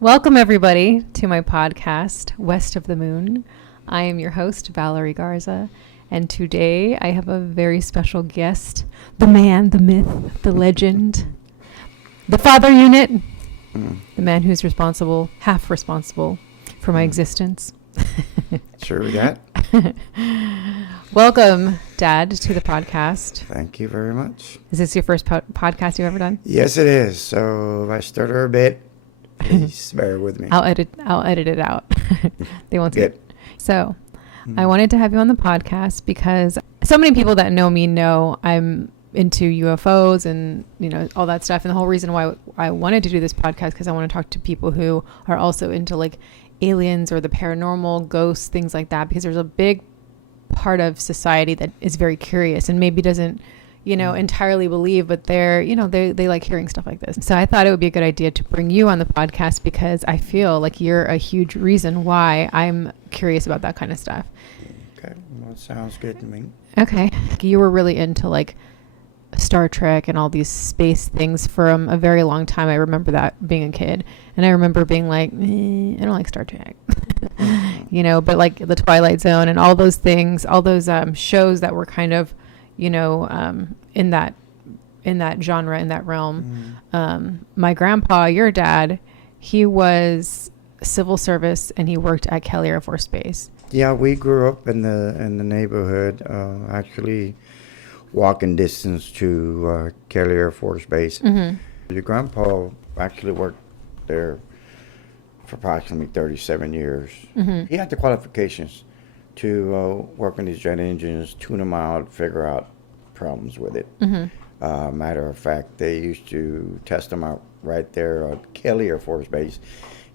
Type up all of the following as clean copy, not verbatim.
Welcome, everybody, to my podcast, West of the Moon. I am your host, Valerie Garza, and today I have a very special guest, the man, the myth, the legend, the father unit, the man who's half responsible for my existence. Sure we got. Welcome, Dad, to the podcast. Thank you very much. Is this your first podcast you've ever done? Yes, it is. So if I stutter a bit, please bear with me. I'll edit it out. They won't see Good. it. So I wanted to have you on the podcast because so many people that know me know I'm into UFOs and, all that stuff. And the whole reason why I wanted to do this podcast, because I want to talk to people who are also into like aliens or the paranormal, ghosts, things like that, because there's a big part of society that is very curious and maybe doesn't entirely believe, but they like hearing stuff like this. So I thought it would be a good idea to bring you on the podcast because I feel like you're a huge reason why I'm curious about that kind of stuff. Okay, well, it sounds good to me. Okay. You were really into like Star Trek and all these space things from a very long time. I remember that being a kid, and I remember being like, I don't like Star Trek, but like the Twilight Zone and all those things, all those shows that were kind of in that genre, in that realm. My grandpa, your dad, he was civil service and he worked at Kelly Air Force Base. Yeah, we grew up in the neighborhood, actually walking distance to Kelly Air Force Base. Your grandpa actually worked there for approximately 37 years. He had the qualifications to work on these jet engines, tune them out, figure out problems with it. Matter of fact, they used to test them out right there at Kelly Air Force Base.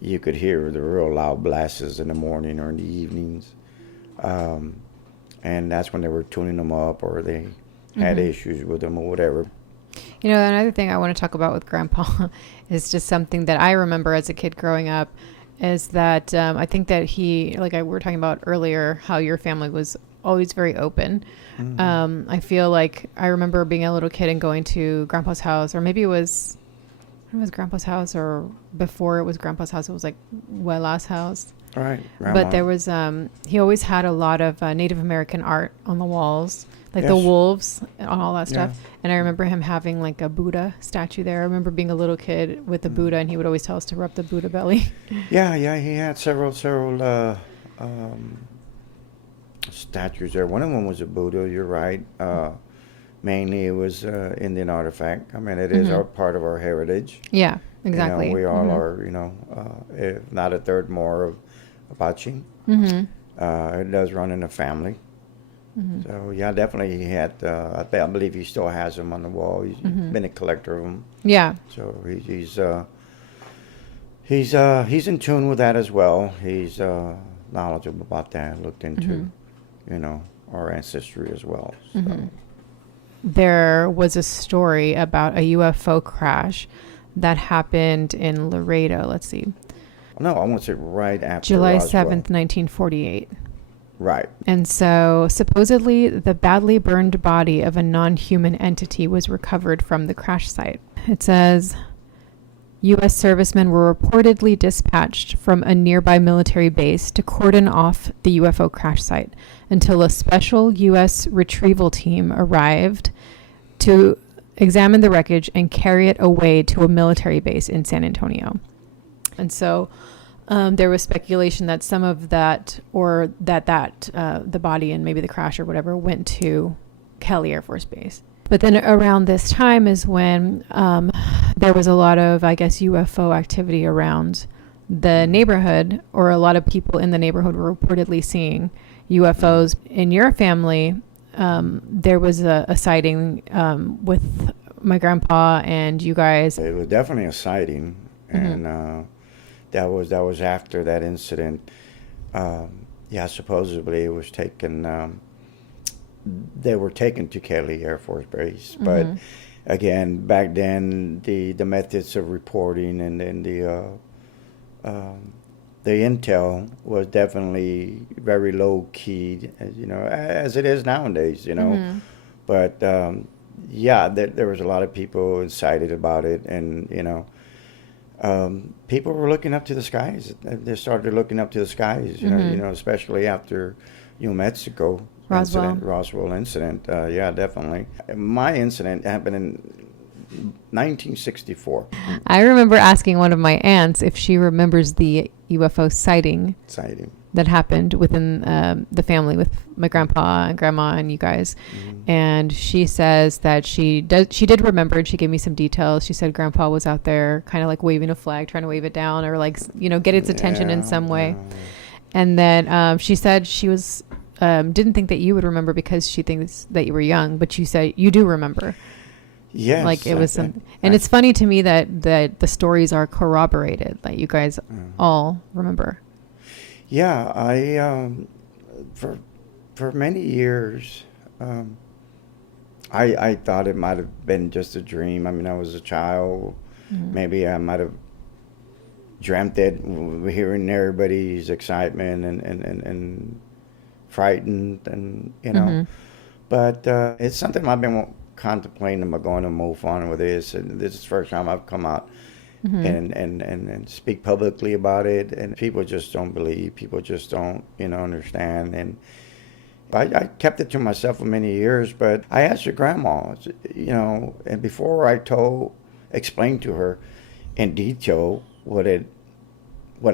You could hear the real loud blasts in the morning or in the evenings. And that's when they were tuning them up or they had issues with them or whatever. Another thing I want to talk about with Grandpa is just something that I remember as a kid growing up is that I think that we were talking about earlier, how your family was always very open. I feel like I remember being a little kid and going to Grandpa's house, or maybe it was Grandpa's house, or before it was Grandpa's house, it was like Wela's house. Right. Grandma. But there was, he always had a lot of Native American art on the walls, like the wolves and all that stuff. Yeah. And I remember him having like a Buddha statue there. I remember being a little kid with the Buddha, and he would always tell us to rub the Buddha belly. Yeah, he had several statues there. One of them was a Buddha, you're right. Mainly it was Indian artifact. I mean, it is our part of our heritage. Yeah, exactly. We all are, if not a third more of Apache. It does run in the family. So yeah, definitely he had. I believe he still has them on the wall. He's been a collector of them. Yeah. So he's in tune with that as well. He's knowledgeable about that. Looked into, our ancestry as well. So. There was a story about a UFO crash that happened in Laredo. Let's see. No, I want to say right after July Roswell. 7th, 1948. Right. And so supposedly the badly burned body of a non-human entity was recovered from the crash site. It says U.S. servicemen were reportedly dispatched from a nearby military base to cordon off the UFO crash site until a special U.S. retrieval team arrived to examine the wreckage and carry it away to a military base in San Antonio. And so there was speculation that some of that, or that the body and maybe the crash or whatever went to Kelly Air Force Base. But then around this time is when there was a lot of, I guess, UFO activity around the neighborhood, or a lot of people in the neighborhood were reportedly seeing UFOs. In your family, there was a sighting with my grandpa and you guys. It was definitely a sighting, and that was after that incident. Supposedly it was taken. They were taken to Kelly Air Force Base, but again, back then the methods of reporting and then the intel was definitely very low key, as it is nowadays, But there was a lot of people excited about it, and people were looking up to the skies. They started looking up to the skies, especially after New Mexico Roswell incident. Yeah, definitely. My incident happened in 1964. I remember asking one of my aunts if she remembers the UFO sighting that happened within the family with my grandpa and grandma and you guys. And she says that she did remember, and she gave me some details. She said grandpa was out there kind of like waving a flag, trying to wave it down, or like, get its attention in some way. And then she said she was didn't think that you would remember because she thinks that you were young, but you said you do remember. Yes. Like it was some, and it's funny to me that the stories are corroborated, that you guys all remember. Yeah, I for many years, I thought it might have been just a dream. I mean, I was a child. Maybe I might have dreamt it, hearing everybody's excitement and frightened, and but it's something I've been contemplating. Am I going to move on with this? And this is the first time I've come out and speak publicly about it, and people just don't believe. People just don't understand. And I kept it to myself for many years, but I asked your grandma, and before I explained to her in detail what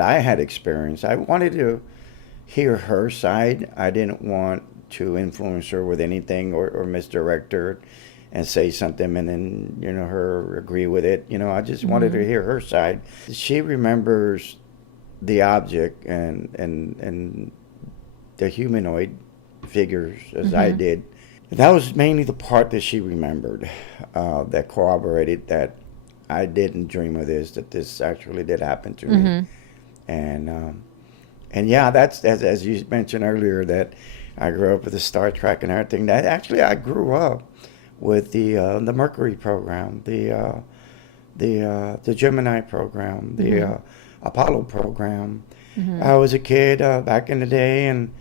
I had experienced, I wanted to hear her side. I didn't want to influence her with anything or misdirect her and say something and then her agree with it. I just wanted to hear her side. She remembers the object and the humanoid figures as I did. That was mainly the part that she remembered, that corroborated that I didn't dream of this, that this actually did happen to me. And yeah, that's as you mentioned earlier, that I grew up with the Star Trek and everything. That actually I grew up with the Mercury program, the Gemini program, the Apollo program. I was a kid back in the day, and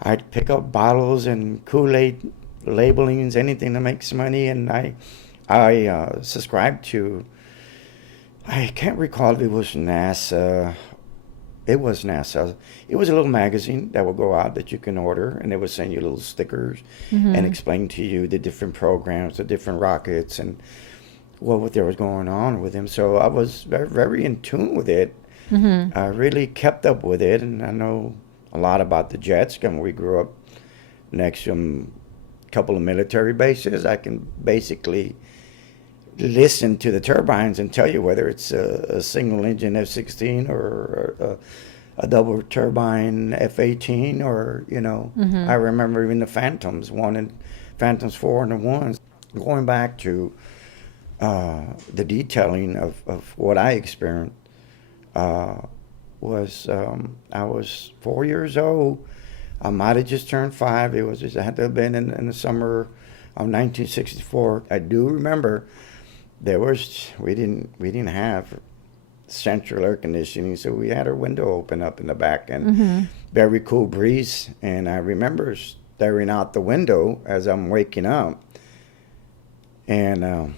I'd pick up bottles and Kool-Aid labelings, anything that makes money, and I subscribed to. I can't recall if it was NASA. It was NASA. It was a little magazine that would go out that you can order, and they would send you little stickers and explain to you the different programs, the different rockets, and what there was going on with them. So I was very, very in tune with it. I really kept up with it, and I know a lot about the jets. Because we grew up next to a couple of military bases, I can basically listen to the turbines and tell you whether it's a single engine F-16 or a double turbine F-18 or I remember even the Phantoms 1 and Phantoms 4 and the 1s. Going back to the detailing of what I experienced was I was 4 years old. I might have just turned 5. It had to have been in the summer of 1964. I do remember we didn't have central air conditioning, so we had our window open up in the back and very cool breeze. And I remember staring out the window as I'm waking up, and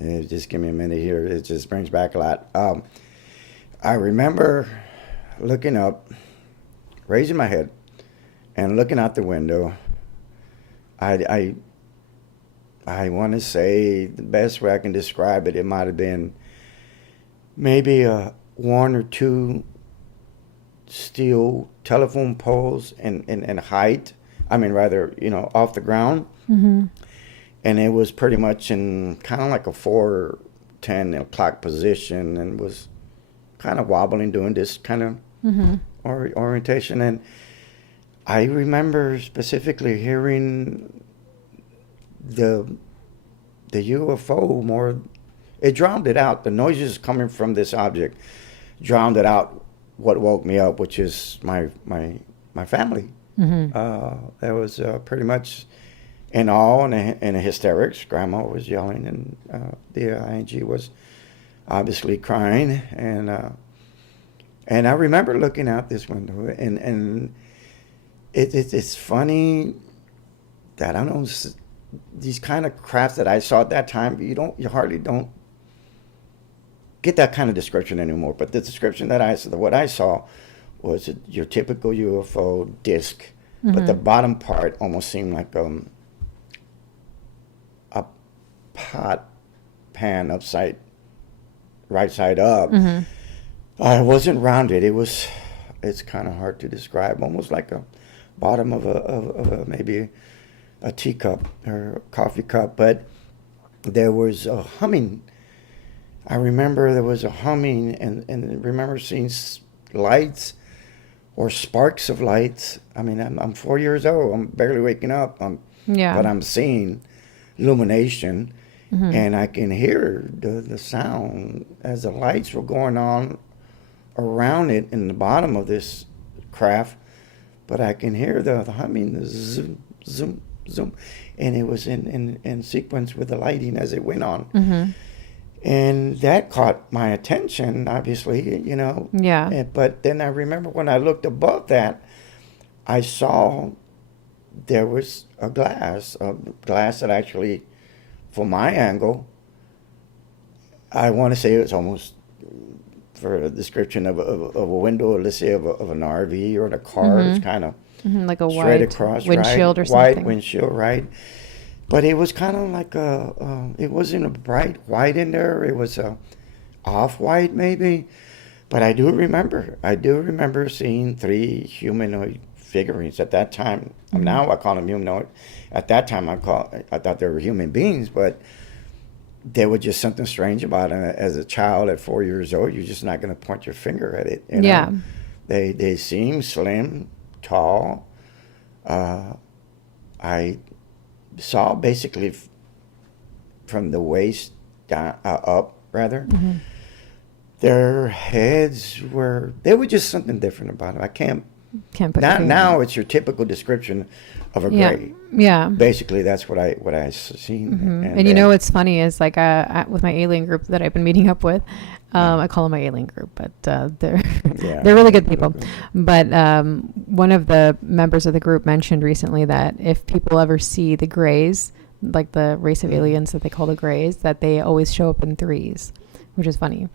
just give me a minute here. It just brings back a lot. I remember looking up, raising my head, and looking out the window. I want to say the best way I can describe it, it might have been maybe 1 or 2 steel telephone poles in height. I mean, rather, off the ground. And it was pretty much in kind of like a 4:10 o'clock position, and was kind of wobbling, doing this kind of orientation. And I remember specifically hearing the UFO more. It drowned it out. The noises coming from this object drowned it out. What woke me up, which is my family. That was pretty much in awe and in hysterics. Grandma was yelling, and the ING was obviously crying. And I remember looking out this window, and it's funny that I don't know. These kind of crafts that I saw at that time, you hardly don't get that kind of description anymore. But the description that what I saw was your typical UFO disc, but the bottom part almost seemed like a pot pan right side up. It wasn't rounded. It's kind of hard to describe. Almost like a bottom of a maybe a teacup or a coffee cup. But there was a humming. I remember there was a humming, and remember seeing lights or sparks of lights. I mean, I'm 4 years old. I'm barely waking up. But I'm seeing illumination, and I can hear the sound as the lights were going on around it in the bottom of this craft. But I can hear the humming, the zoom, zoom, zoom, and it was in sequence with the lighting as it went on. And that caught my attention, obviously, you know. Yeah. But then I remember when I looked above that, I saw there was a glass that actually, from my angle, I want to say it was almost, for a description of a window, let's say of an RV or a car, it's kind of like a straight white across, windshield right? or something. White windshield, right? But it was kind of like it wasn't a bright white in there. It was a off-white maybe. But I do remember seeing 3 humanoid figurines at that time. Now I call them humanoid. At that time I thought they were human beings, but there was just something strange about it. As a child at 4 years old, you're just not going to point your finger at it. You know? Yeah. They seem slim, tall. I saw basically from the waist down, up, rather. Their heads were just something different about it. I can't put now it's your typical description of a gray. Yeah. Basically, that's what I seen. And you know what's funny is like with my alien group that I've been meeting up with, I call them my alien group, but they're really good people. But one of the members of the group mentioned recently that if people ever see the grays, like the race of aliens that they call the grays, that they always show up in 3s, which is funny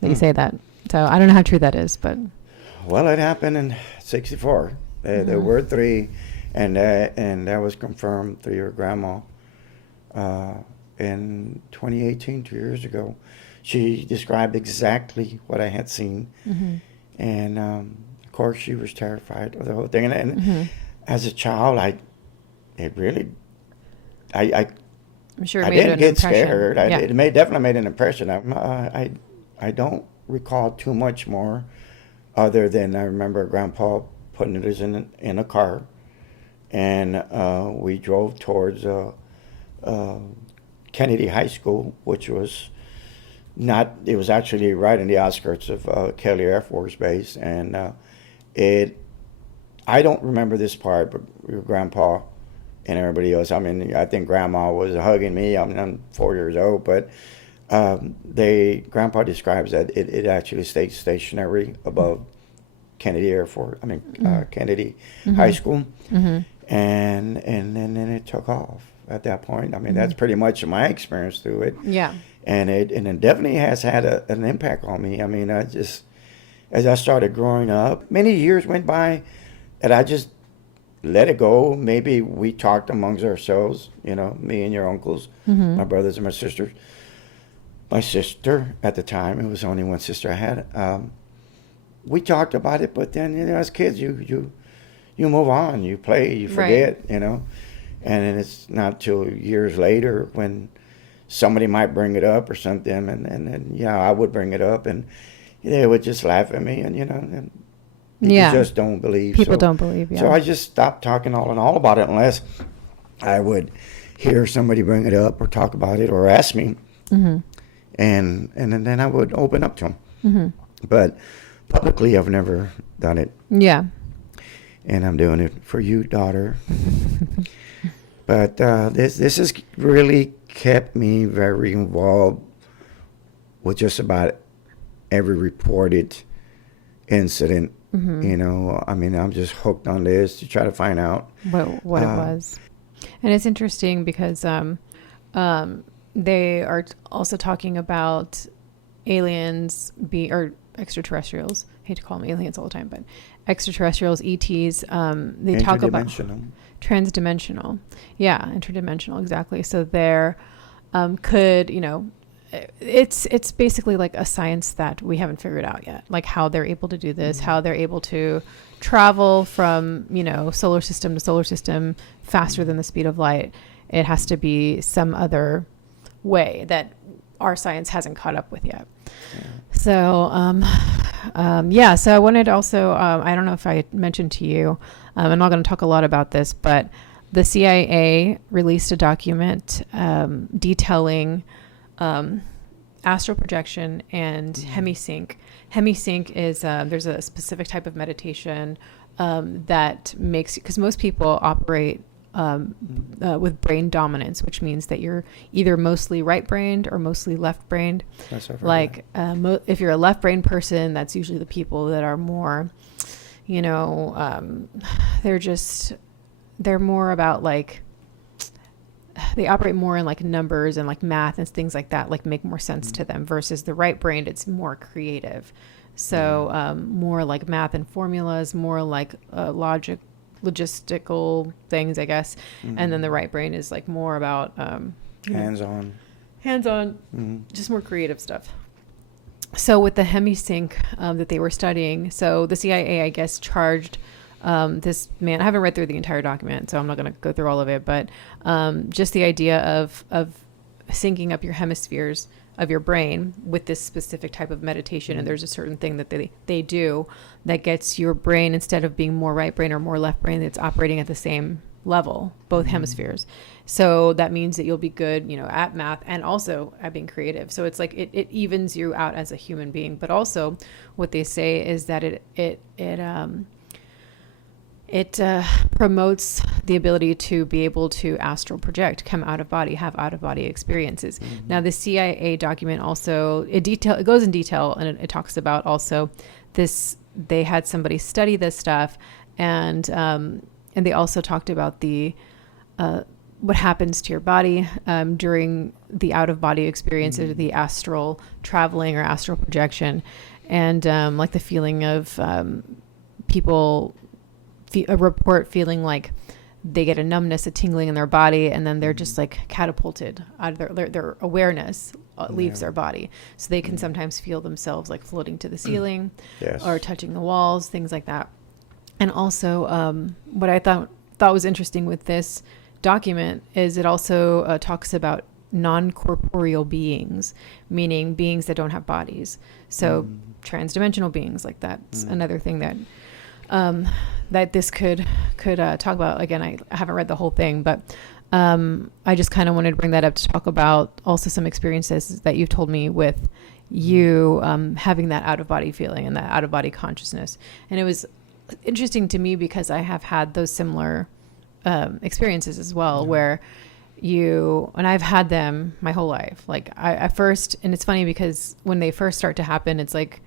that you say that. So I don't know how true that is, but well, it happened in '64. There were 3. And that was confirmed through your grandma in 2018, 2 years ago. She described exactly what I had seen. And, of course, she was terrified of the whole thing. And as a child, I'm sure it I made didn't an get impression. scared. It definitely made an impression. I don't recall too much more other than I remember Grandpa putting us in a car. And we drove towards Kennedy High School, which was it was actually right in the outskirts of Kelly Air Force Base. And I don't remember this part, but your grandpa and everybody else, I mean, I think Grandma was hugging me. I'm 4 years old, but Grandpa describes that it actually stayed stationary above Kennedy Kennedy High School. And then it took off at that point. I mean, that's pretty much my experience through it. Yeah. And it definitely has had an impact on me. I mean, as I started growing up, many years went by and I just let it go. Maybe we talked amongst ourselves, you know, me and your uncles, my brothers and my sisters. My sister at the time, it was only one sister I had. We talked about it, but then, you know, as kids, you move on, you play, you forget, you know. And then it's not till years later when somebody might bring it up or something, and I would bring it up, and they would just laugh at me, and, you know, and people just don't believe. People don't believe, So I just stopped talking all in all about it unless I would hear somebody bring it up or talk about it or ask me, and then I would open up to them. But publicly, I've never done it. Yeah. And I'm doing it for you, daughter. But this has really kept me very involved with just about every reported incident. You know, I mean, I'm just hooked on this to try to find out what it was. And it's interesting because they are also talking about aliens or extraterrestrials. I hate to call them aliens all the time, but extraterrestrials, ETs, they talk about transdimensional. Yeah, interdimensional, exactly. So they're could, it's basically like a science that we haven't figured out yet, like how they're able to do this, how they're able to travel from, solar system to solar system faster than the speed of light. It has to be some other way that our science hasn't caught up with yet. Yeah. So, so I wanted also, I don't know if I mentioned to you, I'm not going to talk a lot about this, but the CIA released a document detailing astral projection and hemisync. Hemisync is there's a specific type of meditation that makes, because most people operate with brain dominance, which means that you're either mostly right-brained or mostly left-brained. Like if you're a left-brained person, that's usually the people that are more, they're more about like, they operate more in like numbers and like math and things like that, like make more sense to them, versus the right-brained, it's more creative. So more like math and formulas, more like logistical things, I guess. And then the right brain is like more about hands-on, just more creative stuff. So with the hemisync that they were studying, so the CIA, I guess, charged this man. I haven't read through the entire document, so I'm not going to go through all of it, but just the idea of syncing up your hemispheres of your brain with this specific type of meditation. And there's a certain thing that they do that gets your brain, instead of being more right brain or more left brain, it's operating at the same level, both hemispheres. So that means that you'll be good, at math and also at being creative. So it's like it evens you out as a human being. But also what they say is that it promotes the ability to be able to astral project, come out of body, have out of body experiences. Now, the CIA document also, it goes in detail, and it talks about also this. They had somebody study this stuff, and they also talked about what happens to your body during the out of body experiences, the astral traveling or astral projection, and like the feeling of people. A report feeling like they get a numbness, a tingling in their body, and then they're just like catapulted out of their awareness leaves their body. So they can sometimes feel themselves like floating to the ceiling or touching the walls, things like that. And also what I thought was interesting with this document is it also talks about non-corporeal beings, meaning beings that don't have bodies. So transdimensional beings, like that's another thing that that this could talk about. Again, I haven't read the whole thing, but I just kind of wanted to bring that up to talk about also some experiences that you've told me with you having that out-of-body feeling and that out-of-body consciousness. And it was interesting to me because I have had those similar experiences as well, where and I've had them my whole life. Like I first, and it's funny because when they first start to happen, it's like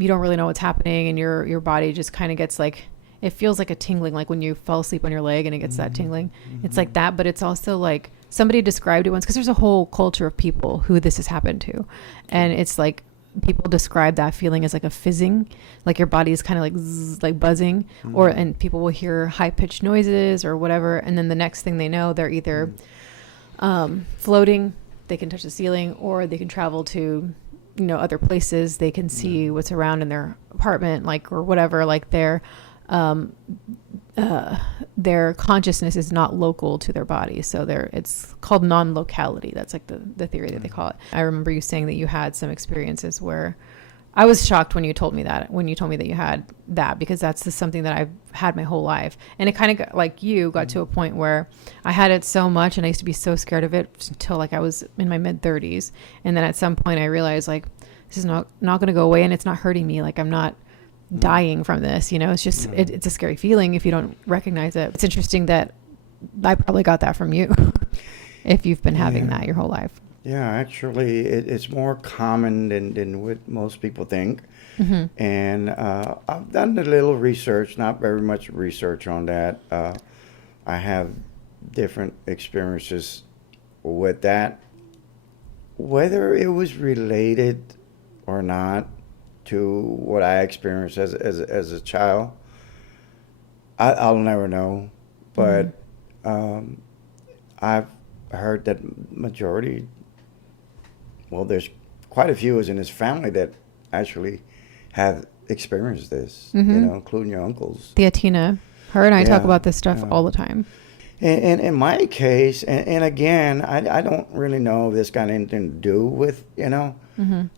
you don't really know what's happening, and your body just kind of gets like, it feels like a tingling, like when you fall asleep on your leg and it gets that tingling. It's like that, but it's also like, somebody described it once, because there's a whole culture of people who this has happened to, and it's like people describe that feeling as like a fizzing, like your body is kind of like zzz, like buzzing, and people will hear high-pitched noises or whatever, and then the next thing they know, they're either floating, they can touch the ceiling, or they can travel to other places. They can see what's around in their apartment, like, or whatever, like their consciousness is not local to their body. So it's called non-locality. That's like the theory that they call it. I remember you saying that you had some experiences where I was shocked when you told me that you had that, because that's just something that I've had my whole life. And it kind of got to a point where I had it so much, and I used to be so scared of it until like I was in my mid 30s. And then at some point I realized like, this is not going to go away, and it's not hurting me. Like I'm not dying from this, it's just, it's a scary feeling if you don't recognize it. It's interesting that I probably got that from you if you've been having that your whole life. Yeah, actually, it's more common than what most people think. And I've done a little research, not very much research on that. I have different experiences with that whether it was related or not to what I experienced as a child, I'll never know. But I've heard that majority, well, there's quite a few in his family that actually have experienced this, including your uncles. The Atina, her and I talk Yeah, about this stuff all the time. And in my case, and again, I don't really know if this got anything to do with,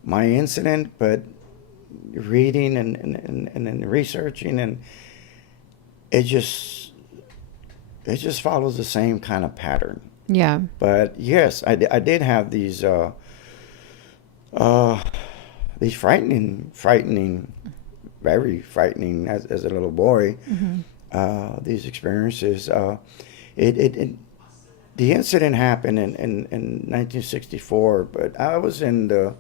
my incident, but reading and researching, and it just follows the same kind of pattern. Yeah. But yes, I did have these frightening, very frightening as a little boy, these experiences. The incident happened in 1964, but I was in the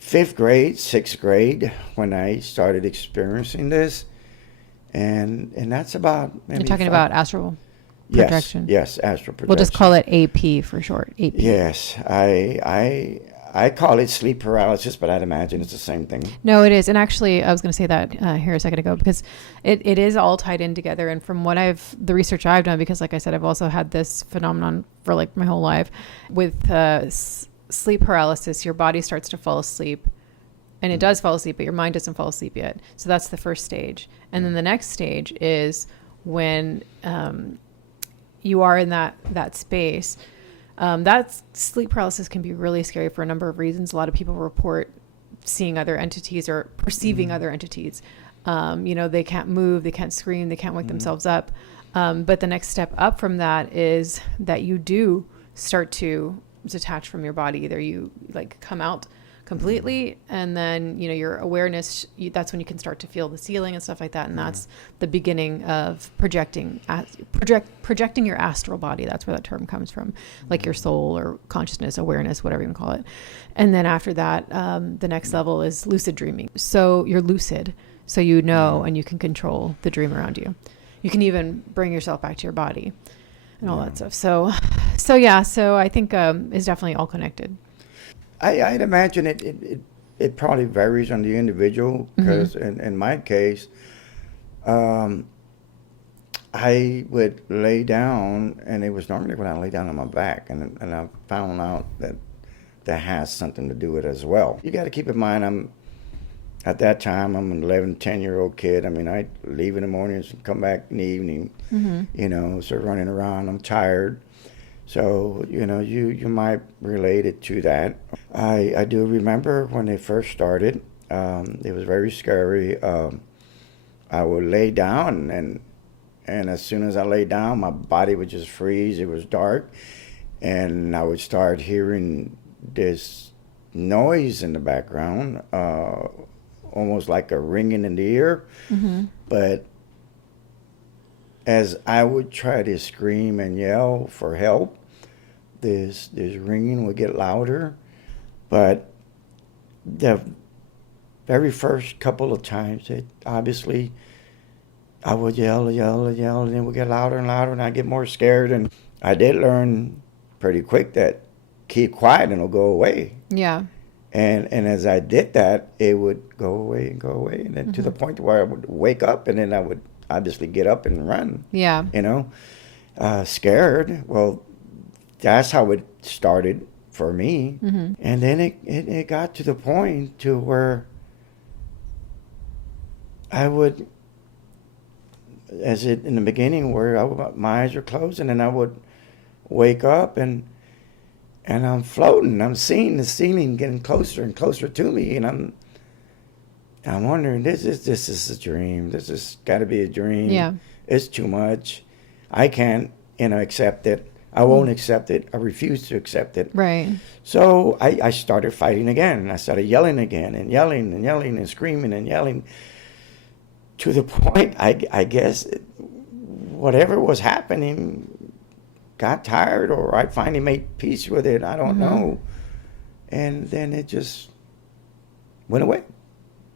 5th grade, 6th grade when I started experiencing this, and that's about maybe You're talking about astral projection. Yes, astral projection. We'll just call it AP for short. AP. Yes, I call it sleep paralysis, but I'd imagine it's the same thing. No, it is. And actually, I was going to say that here a second ago, because it is all tied in together. And from what the research I've done, because like I said, I've also had this phenomenon for like my whole life with sleep paralysis, your body starts to fall asleep, and it does fall asleep, but your mind doesn't fall asleep yet. So that's the first stage. And then the next stage is when you are in that space. That sleep paralysis can be really scary for a number of reasons. A lot of people report seeing other entities or perceiving other entities. They can't move, they can't scream, they can't wake themselves up. But the next step up from that is that you do start to detach from your body. Either you like come out completely, and then your awareness, that's when you can start to feel the ceiling and stuff like that, and that's the beginning of projecting your astral body. That's where that term comes from, like your soul or consciousness, awareness, whatever you want to call it. And then after that, the next level is lucid dreaming. So you're lucid, so and you can control the dream around you. You can even bring yourself back to your body and all that stuff. So I think it's definitely all connected. I'd imagine it probably varies on the individual, because in my case, I would lay down, and it was normally when I lay down on my back, and I found out that has something to do with it as well. You got to keep in mind, at that time, I'm an 11, 10-year-old kid. I mean, I leave in the mornings and come back in the evening, so running around, I'm tired. So, you might relate it to that. I do remember when they first started, it was very scary. I would lay down, and as soon as I lay down, my body would just freeze. It was dark, and I would start hearing this noise in the background, almost like a ringing in the ear. But as I would try to scream and yell for help, this ringing would get louder. But the very first couple of times, obviously, I would yell, and then it would get louder and louder, and I'd get more scared. And I did learn pretty quick that keep quiet and it'll go away. Yeah. And as I did that, it would go away, and then to the point where I would wake up, and then I would obviously get up and run. Yeah. Scared. Well, that's how it started for me. And then it got to the point to where I would, in the beginning, where my eyes were closed, and then I would wake up, and I'm floating. I'm seeing the ceiling getting closer and closer to me, and I'm wondering, this is a dream. This has got to be a dream. Yeah. It's too much. I can't, accept it. I won't accept it. I refuse to accept it. Right. So I started fighting again. I started yelling again, and yelling and yelling and screaming and yelling, to the point, I guess, whatever was happening got tired, or I finally made peace with it. I don't know. And then it just went away.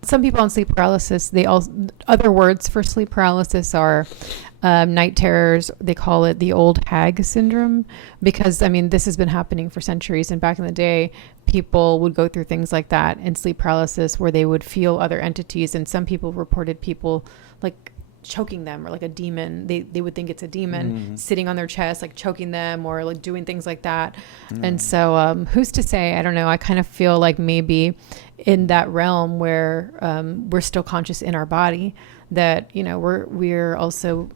some people on sleep paralysis, they all, other words for sleep paralysis are night terrors. They call it the old hag syndrome, because I mean, this has been happening for centuries. And back in the day, people would go through things like that in sleep paralysis where they would feel other entities. And some people reported people like choking them, or like a demon. They would think it's a demon sitting on their chest, like choking them, or like doing things like that. And so who's to say? I don't know. I kind of feel like maybe in that realm where we're still conscious in our body, that, you know, we're also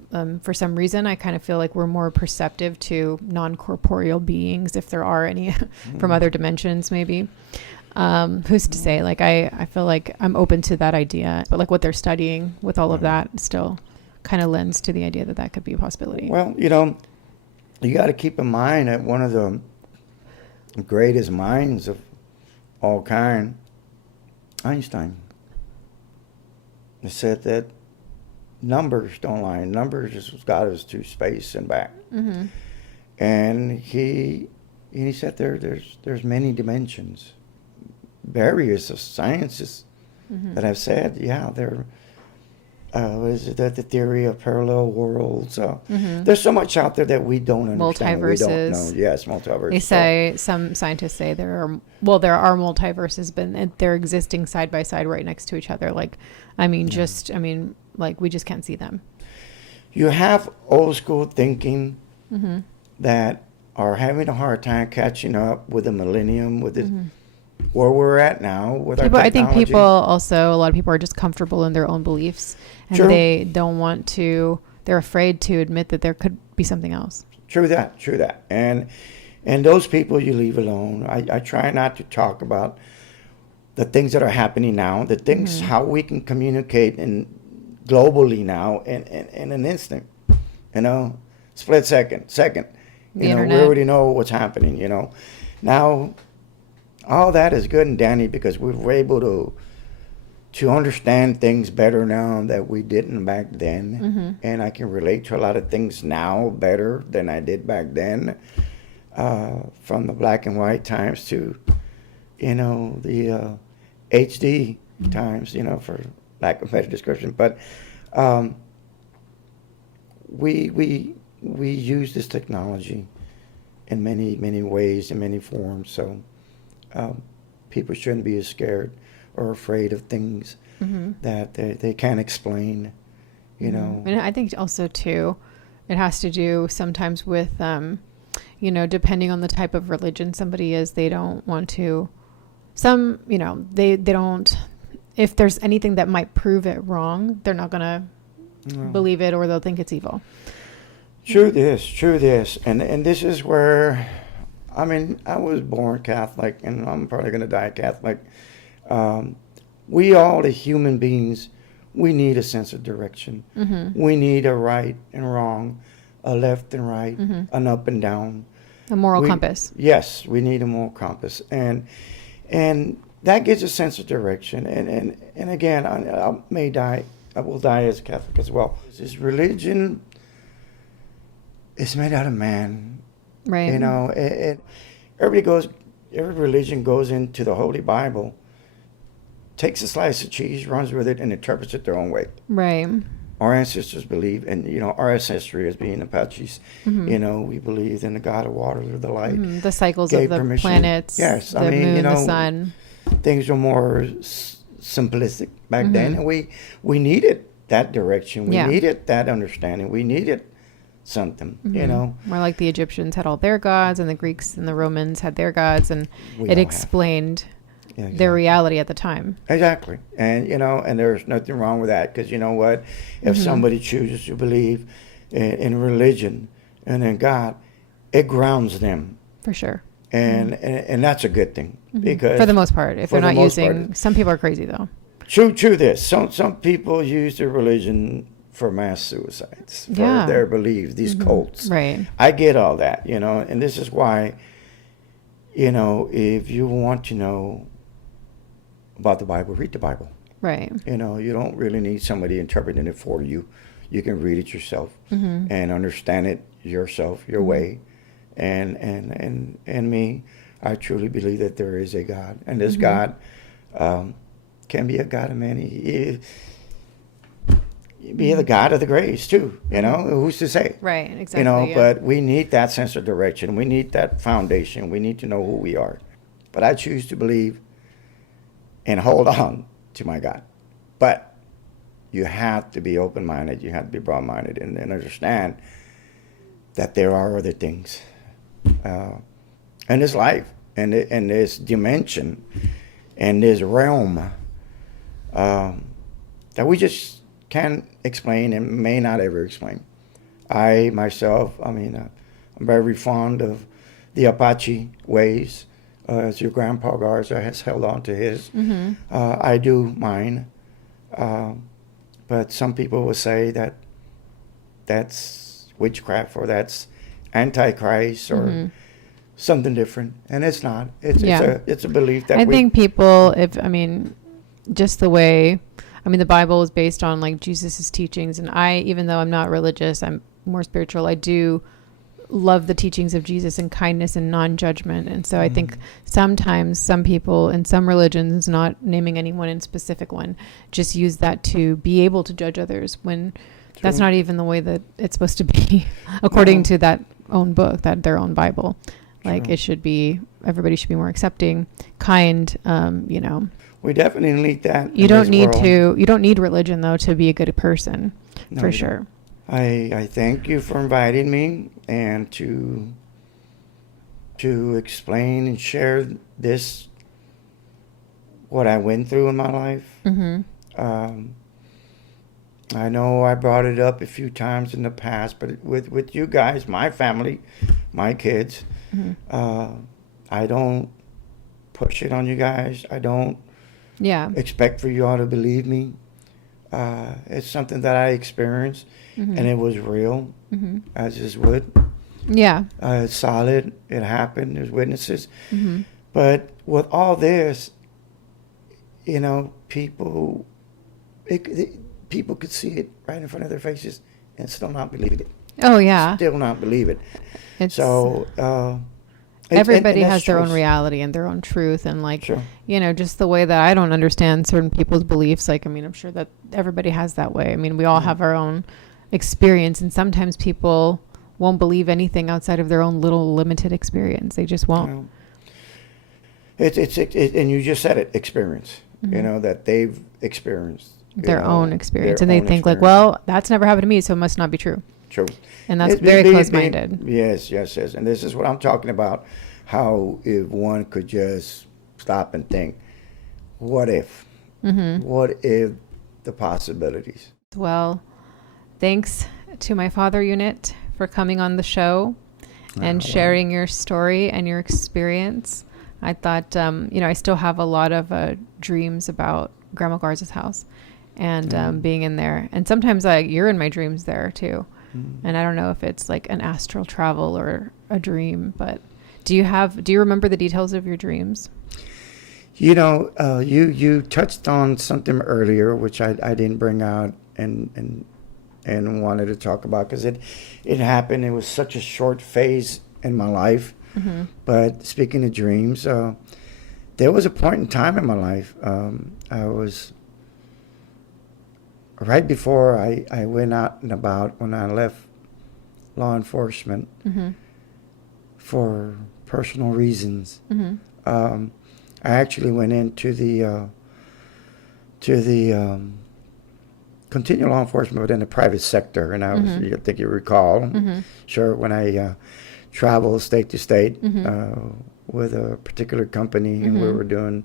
for some reason I kind of feel like we're more perceptive to non-corporeal beings, if there are any from other dimensions maybe. Who's to say? Like I feel like I'm open to that idea, but like what they're studying with all of that still kind of lends to the idea that that could be a possibility. Well, you know, you got to keep in mind that one of the greatest minds of all kind, Einstein, said that numbers don't lie. Numbers just got us to space and back. And he said there's many dimensions. Various of scientists that have said, yeah, there is the theory of parallel worlds. There's so much out there that we don't understand. Multiverses. We don't know. Yes, multiverses. They say, some scientists say there are multiverses, but they're existing side by side right next to each other. Like, I mean, like we just can't see them. You have old school thinking that are having a hard time catching up with the millennium, with the where we're at now with our technology. I think a lot of people are just comfortable in their own beliefs, and they don't want to, they're afraid to admit that there could be something else. True that. And those people you leave alone. I try not to talk about the things that are happening now, the things, how we can communicate globally now in an instant, you know, split second. You know, we already know what's happening, you know. Now, all that is good and dandy because we're able to understand things better now that we didn't back then. And I can relate to a lot of things now better than I did back then, from the black and white times to, you know, the HD times, you know, for lack of better description. But we use this technology in many ways, in many forms. So people shouldn't be as scared or afraid of things that they can't explain, you know. And I think also too, it has to do sometimes with, you know, depending on the type of religion somebody is, they don't want to, you know, they don't, if there's anything that might prove it wrong, they're not going to believe it, or they'll think it's evil. True this. And this is where, I mean, I was born Catholic, and I'm probably going to die Catholic. We all, the human beings, we need a sense of direction. We need a right and wrong, a left and right, an up and down. A moral compass. Yes, we need a moral compass. And that gives a sense of direction. And again, I will die as a Catholic as well. This religion is made out of man. Right. You know, every religion goes into the Holy Bible, takes a slice of cheese, runs with it, and interprets it their own way. Right. Our ancestors believe, and you know, our ancestry as being Apaches, you know, we believed in the God of water, the light, the cycles of the planets, yes, the moon, you know, the sun. Things were more simplistic back then, and we needed that direction. We needed that understanding. We needed something, you know. More like the Egyptians had all their gods, and the Greeks and the Romans had their gods, and it explained their reality at the time. Exactly. And, you know, and there's nothing wrong with that, because you know what? If somebody chooses to believe in religion and in God, it grounds them. For sure. And that's a good thing, because for the most part, if they're not using, some people are crazy though. True this. Some people use their religion for mass suicides, for their beliefs, these cults. Right. I get all that, you know, and this is why, you know, if you want to know about the Bible, read the Bible. Right. You know, you don't really need somebody interpreting it for you. You can read it yourself and understand it yourself, your way. And me, I truly believe that there is a God. And this God can be a God of many. Be the God of the grace too. You know, who's to say? Right, exactly. You know, yeah. but we need that sense of direction. We need that foundation. We need to know who we are. But I choose to believe and hold on to my God. But you have to be open-minded. You have to be broad-minded and understand that there are other things in this life and in this dimension and this realm that we just can't explain and may not ever explain. I myself, I'm very fond of the Apache ways, as your grandpa Garza has held on to his. I do mine, but some people will say that that's witchcraft or that's Antichrist or something different, and it's not. It's a belief that I think people, just the way, the Bible is based on like Jesus's teachings, and even though I'm not religious, I'm more spiritual. I do love the teachings of Jesus and kindness and non-judgment, and so I think sometimes some people in some religions, not naming anyone in specific one, just use that to be able to judge others when that's not even the way that it's supposed to be, according to that own book, that their own Bible. Like it should be, everybody should be more accepting, kind, We definitely need that. You don't need religion though to be a good person, for sure. I thank you for inviting me and to explain and share this, what I went through in my life. I know I brought it up a few times in the past, but with you guys, my family, my kids, I don't push it on you guys. I don't expect for you all to believe me. It's something that I experienced, and it was real, as is would. Yeah. It's solid. It happened. There's witnesses. But with all this, people could see it right in front of their faces and still not believe it. Oh, yeah. Still not believe it. Everybody has their own reality and their own truth, and just the way that I don't understand certain people's beliefs. I'm sure that everybody has that way. We all have our own experience, and sometimes people won't believe anything outside of their own little limited experience. They just won't. And you just said it, experience. That they've experienced their own experience, and they think well, that's never happened to me, so it must not be true. True. And that's very close-minded. Yes. And this is what I'm talking about, how if one could just stop and think, what if? What if the possibilities? Well, thanks to my father unit for coming on the show and sharing your story and your experience. I thought, I still have a lot of dreams about Grandma Garza's house and being in there. And sometimes you're in my dreams there too. And I don't know if it's like an astral travel or a dream, but do you remember the details of your dreams? You touched on something earlier, which I didn't bring out and wanted to talk about because it happened. It was such a short phase in my life. But speaking of dreams, there was a point in time in my life. I was right before I went out and about when I left law enforcement for personal reasons. I actually went into the continual law enforcement, but in the private sector, and I was, I think you recall, sure, when I traveled state to state with a particular company, and we were doing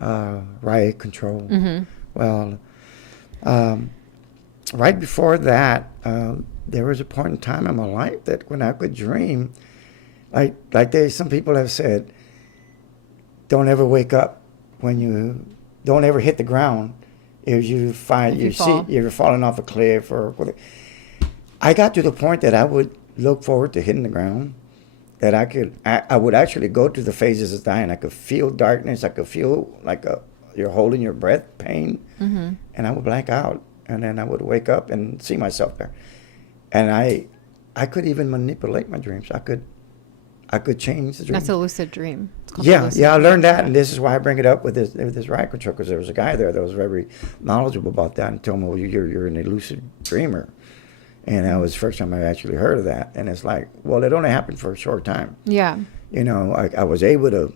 riot control. Well, right before that, there was a point in time in my life that when I could dream, some people have said, don't ever wake up when you don't ever hit the ground if you find you're falling off a cliff or. I got to the point that I would look forward to hitting the ground, that I would actually go through the phases of dying. I could feel darkness. I could feel like you're holding your breath, pain, and I would blank out, and then I would wake up and see myself there. And I could even manipulate my dreams. I could change the dream. That's a lucid dream. It's called a Yeah, lucid yeah, I dream. learned that, and this is why I bring it up with this riot control, because there was a guy there that was very knowledgeable about that, and told me, well, you're an lucid dreamer, and that was the first time I actually heard of that, and it's like, well, it only happened for a short time. Yeah. You know, I was able to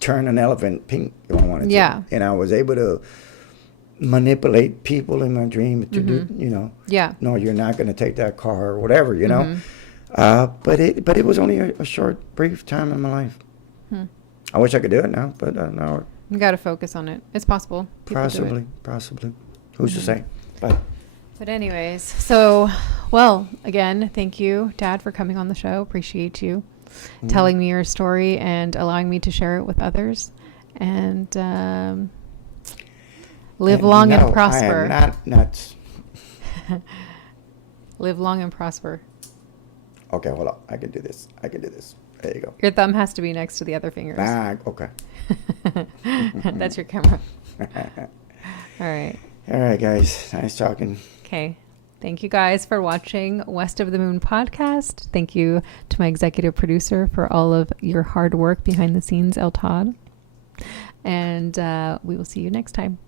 turn an elephant pink if I wanted to. Yeah. And I was able to manipulate people in my dream to do, you know, Yeah. no, you're not going to take that car or whatever, you know. Mm-hmm. But it was only a short, brief time in my life. I wish I could do it now, but no, You got to focus on it. It's possible. People do it. possibly. Who's to say? But But anyways, so, well, again, thank you, Dad, for coming on the show. Appreciate you telling me your story and allowing me to share it with others. And live long and prosper. I am not nuts. Live long and prosper. Okay, hold on. I can do this. There you go. Your thumb has to be next to the other fingers. Okay. That's your camera. All right. All right, guys. Nice talking. Okay. Thank you guys for watching West of the Moon podcast. Thank you to my executive producer for all of your hard work behind the scenes, El Todd. And we will see you next time.